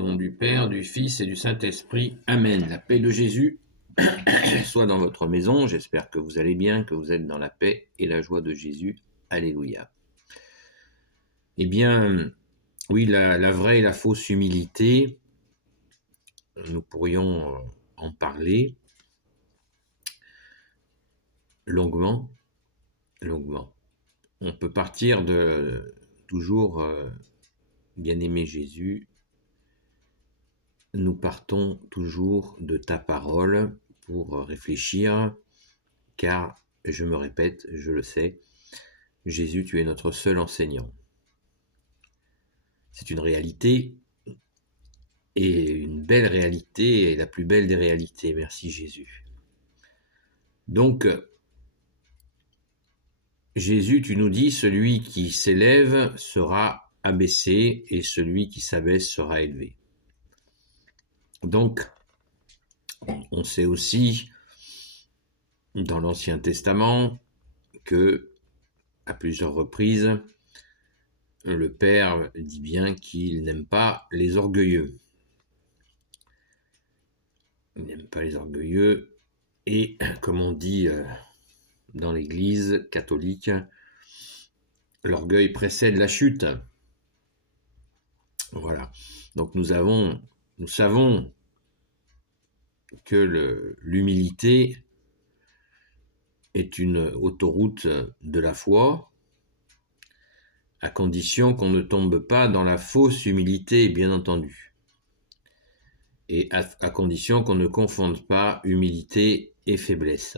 Au nom du Père, du Fils et du Saint-Esprit. Amen. La paix de Jésus soit dans votre maison. J'espère que vous allez bien, que vous êtes dans la paix et la joie de Jésus. Alléluia. Eh bien, oui, la vraie et la fausse humilité, nous pourrions en parler longuement. On peut partir de toujours, bien-aimé Jésus, nous partons toujours de ta parole pour réfléchir, car, je me répète, je le sais, Jésus, tu es notre seul enseignant. C'est une réalité, et une belle réalité, et la plus belle des réalités. Merci Jésus. Donc, Jésus, tu nous dis, celui qui s'élève sera abaissé, et celui qui s'abaisse sera élevé. Donc, on sait aussi, dans l'Ancien Testament, que, à plusieurs reprises, le Père dit bien qu'il n'aime pas les orgueilleux. Il n'aime pas les orgueilleux, et comme on dit dans l'Église catholique, l'orgueil précède la chute. Voilà. Donc nous savons que l'humilité est une autoroute de la foi, à condition qu'on ne tombe pas dans la fausse humilité, bien entendu. Et à condition qu'on ne confonde pas humilité et faiblesse.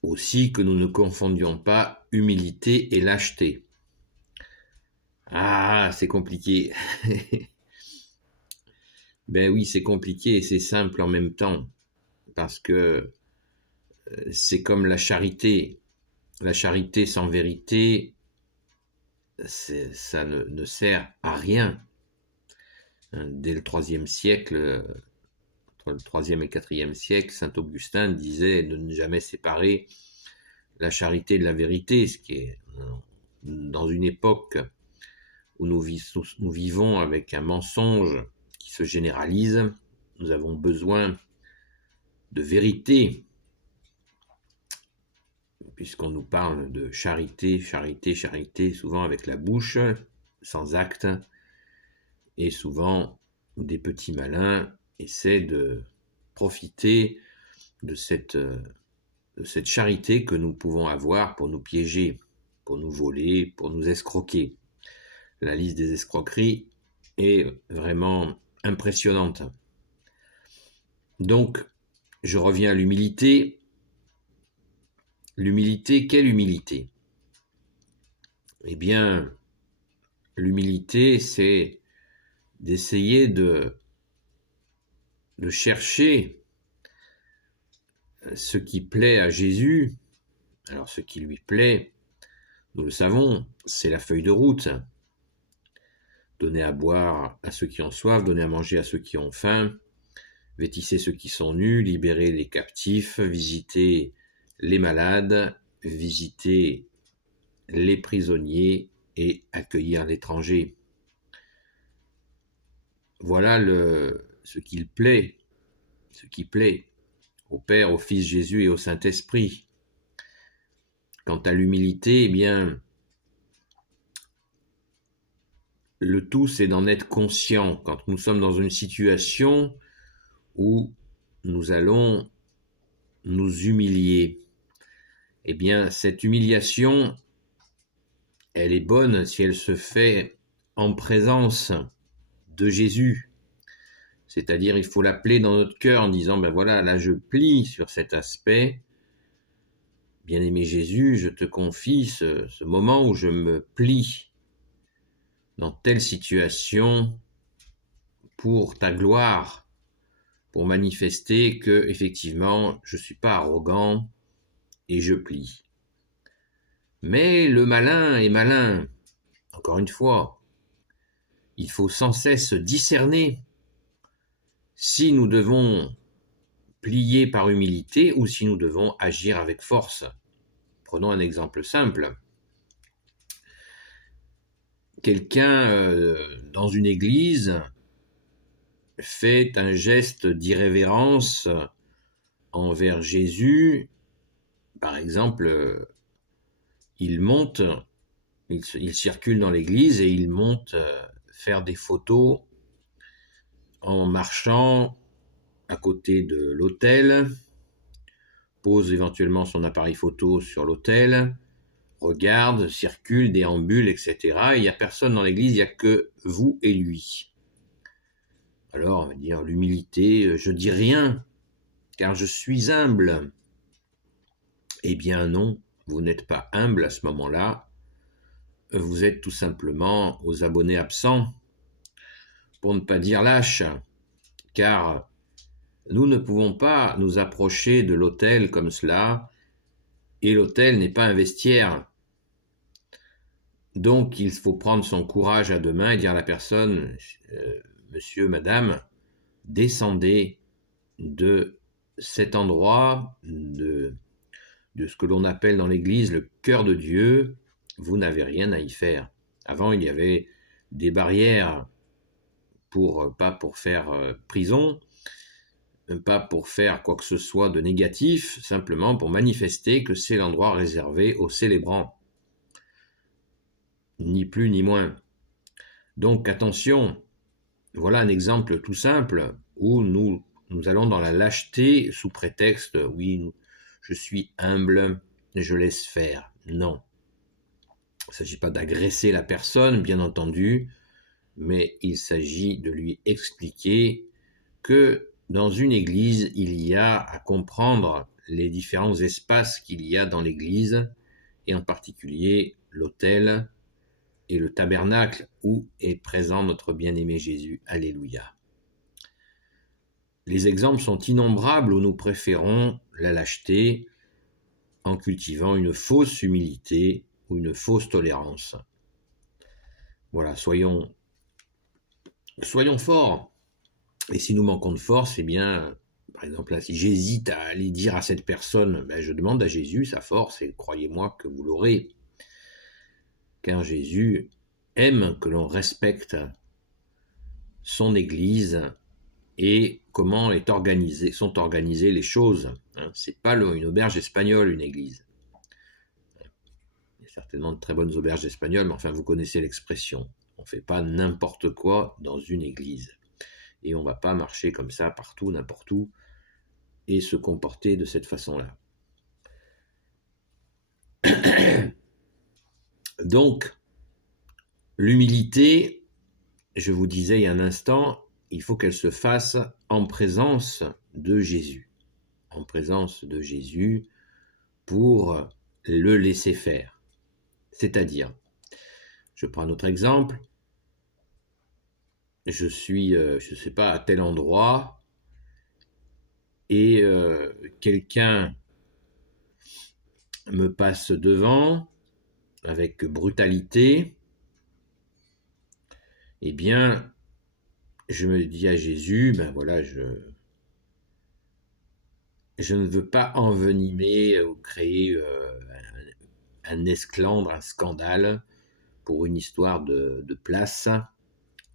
Aussi que nous ne confondions pas humilité et lâcheté. Ah, c'est compliqué. Ben oui, c'est compliqué et c'est simple en même temps, parce que c'est comme la charité. La charité sans vérité, ça ne sert à rien. Dès le IIIe siècle, entre le IIIe et le IVe siècle, saint Augustin disait de ne jamais séparer la charité de la vérité, ce qui est dans une époque où nous vivons avec un mensonge qui se généralise. Nous avons besoin de vérité, puisqu'on nous parle de charité, souvent avec la bouche, sans acte, et souvent des petits malins essaient de profiter de cette charité que nous pouvons avoir pour nous piéger, pour nous voler, pour nous escroquer. La liste des escroqueries est vraiment impressionnante. Donc, je reviens à l'humilité. L'humilité, quelle humilité ? Eh bien, l'humilité, c'est d'essayer de chercher ce qui plaît à Jésus. Alors, ce qui lui plaît, nous le savons, c'est la feuille de route. Donner à boire à ceux qui ont soif, donner à manger à ceux qui ont faim, vêtisser ceux qui sont nus, libérer les captifs, visiter les malades, visiter les prisonniers et accueillir l'étranger. Voilà ce qui plaît au Père, au Fils Jésus et au Saint-Esprit. Quant à l'humilité, eh bien, le tout, c'est d'en être conscient quand nous sommes dans une situation où nous allons nous humilier. Eh bien, cette humiliation, elle est bonne si elle se fait en présence de Jésus. C'est-à-dire, il faut l'appeler dans notre cœur en disant, ben voilà, là je plie sur cet aspect. Bien-aimé Jésus, je te confie ce moment où je me plie dans telle situation pour ta gloire, pour manifester que, effectivement, je ne suis pas arrogant et je plie. Mais le malin est malin. Encore une fois, il faut sans cesse discerner si nous devons plier par humilité ou si nous devons agir avec force. Prenons un exemple simple. quelqu'un dans une église fait un geste d'irrévérence envers Jésus. Par exemple, il monte, il circule dans l'église et il monte faire des photos en marchant à côté de l'autel, pose éventuellement son appareil photo sur l'autel, regarde, circule, déambule, etc. Il n'y a personne dans l'église, il n'y a que vous et lui. Alors, on va dire l'humilité, je dis rien, car je suis humble. Eh bien non, vous n'êtes pas humble à ce moment-là, vous êtes tout simplement aux abonnés absents, pour ne pas dire lâche, car nous ne pouvons pas nous approcher de l'autel comme cela, et l'autel n'est pas un vestiaire. Donc il faut prendre son courage à deux mains et dire à la personne, monsieur, madame, descendez de cet endroit, de ce que l'on appelle dans l'Église le cœur de Dieu, vous n'avez rien à y faire. Avant, il y avait des barrières pas pour faire prison, pas pour faire quoi que ce soit de négatif, simplement pour manifester que c'est l'endroit réservé aux célébrants. Ni plus ni moins. Donc attention, voilà un exemple tout simple où nous allons dans la lâcheté sous prétexte, oui, je suis humble, je laisse faire. Non. Il ne s'agit pas d'agresser la personne, bien entendu, mais il s'agit de lui expliquer que dans une église, il y a à comprendre les différents espaces qu'il y a dans l'église, et en particulier l'autel et le tabernacle où est présent notre bien-aimé Jésus. Alléluia. Les exemples sont innombrables où nous préférons la lâcheté en cultivant une fausse humilité ou une fausse tolérance. Voilà, soyons forts. Et si nous manquons de force, eh bien, par exemple, là, si j'hésite à aller dire à cette personne, je demande à Jésus sa force et croyez-moi que vous l'aurez. Car Jésus aime que l'on respecte son Église et comment sont organisées les choses. C'est pas une auberge espagnole, une église. Il y a certainement de très bonnes auberges espagnoles, mais enfin, vous connaissez l'expression. On ne fait pas n'importe quoi dans une église. Et on ne va pas marcher comme ça partout, n'importe où, et se comporter de cette façon-là. Donc, l'humilité, je vous disais il y a un instant, il faut qu'elle se fasse en présence de Jésus. En présence de Jésus pour le laisser faire. C'est-à-dire, je prends un autre exemple, je suis, je ne sais pas, à tel endroit, et quelqu'un me passe devant avec brutalité, eh bien, je me dis à Jésus, voilà, je ne veux pas envenimer ou créer un esclandre, un scandale pour une histoire de place.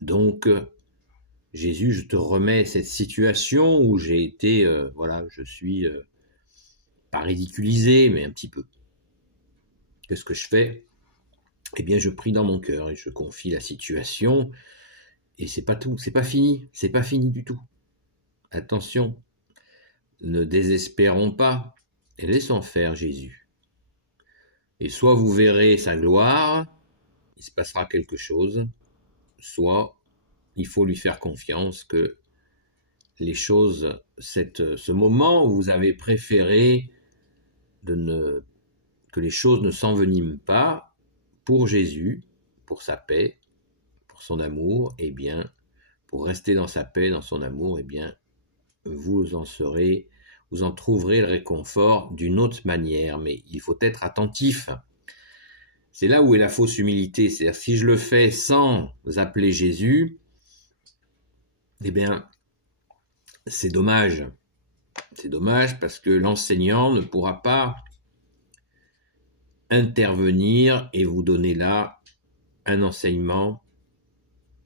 Donc, Jésus, je te remets cette situation où j'ai été, je suis pas ridiculisé, mais un petit peu. Qu'est-ce que je fais ? Eh bien, je prie dans mon cœur et je confie la situation. Et c'est pas tout, c'est pas fini du tout. Attention, ne désespérons pas et laissons faire Jésus. Et soit vous verrez sa gloire, il se passera quelque chose, soit il faut lui faire confiance que les choses, ce moment où vous avez préféré que les choses ne s'enveniment pas, pour Jésus, pour sa paix, pour son amour, eh bien, pour rester dans sa paix, dans son amour, eh bien, vous en trouverez le réconfort d'une autre manière, mais il faut être attentif. C'est là où est la fausse humilité, c'est-à-dire si je le fais sans appeler Jésus, eh bien, c'est dommage. C'est dommage parce que l'enseignant ne pourra pas intervenir et vous donner là un enseignement,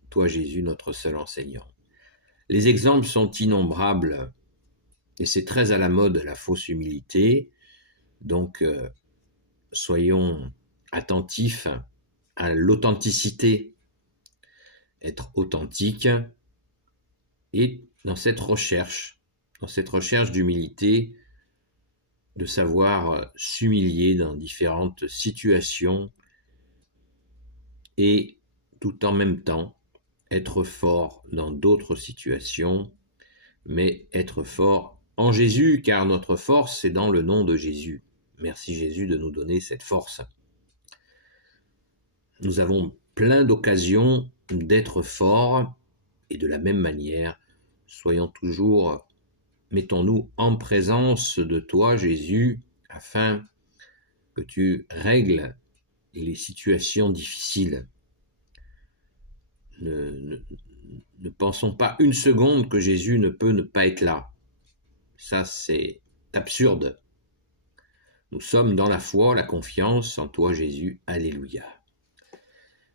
toi Jésus, notre seul enseignant. Les exemples sont innombrables et c'est très à la mode la fausse humilité. Donc, soyons attentifs à l'authenticité, être authentique et dans cette recherche d'humilité, de savoir s'humilier dans différentes situations et tout en même temps être fort dans d'autres situations, mais être fort en Jésus, car notre force est dans le nom de Jésus. Merci Jésus de nous donner cette force. Nous avons plein d'occasions d'être forts et de la même manière, mettons-nous en présence de toi, Jésus, afin que tu règles les situations difficiles. Ne pensons pas une seconde que Jésus ne peut ne pas être là. Ça, c'est absurde. Nous sommes dans la foi, la confiance en toi, Jésus. Alléluia.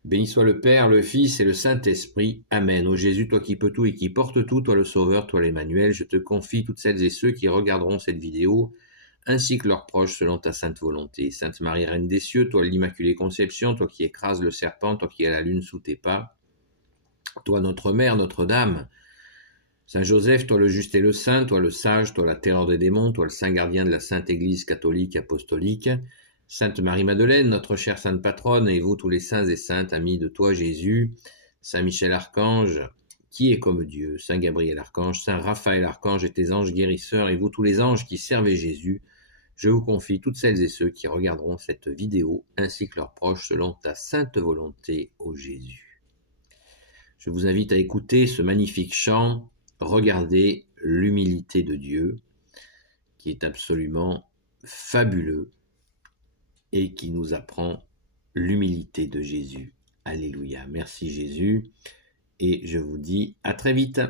Béni soit le Père, le Fils et le Saint-Esprit. Amen. Ô Jésus, toi qui peux tout et qui portes tout, toi le Sauveur, toi l'Emmanuel, je te confie toutes celles et ceux qui regarderont cette vidéo, ainsi que leurs proches selon ta sainte volonté. Sainte Marie, Reine des cieux, toi l'Immaculée Conception, toi qui écrases le serpent, toi qui as la lune sous tes pas, toi notre Mère, Notre-Dame, Saint Joseph, toi le juste et le saint, toi le sage, toi la terreur des démons, toi le saint gardien de la Sainte Église catholique apostolique, Sainte Marie-Madeleine, notre chère sainte patronne, et vous tous les saints et saintes, amis de toi Jésus, Saint Michel Archange, qui est comme Dieu, Saint Gabriel Archange, Saint Raphaël Archange et tes anges guérisseurs, et vous tous les anges qui servez Jésus, je vous confie toutes celles et ceux qui regarderont cette vidéo, ainsi que leurs proches, selon ta sainte volonté, ô Jésus. Je vous invite à écouter ce magnifique chant. Regardez l'humilité de Dieu, qui est absolument fabuleux et qui nous apprend l'humilité de Jésus. Alléluia. Merci Jésus. Et je vous dis à très vite.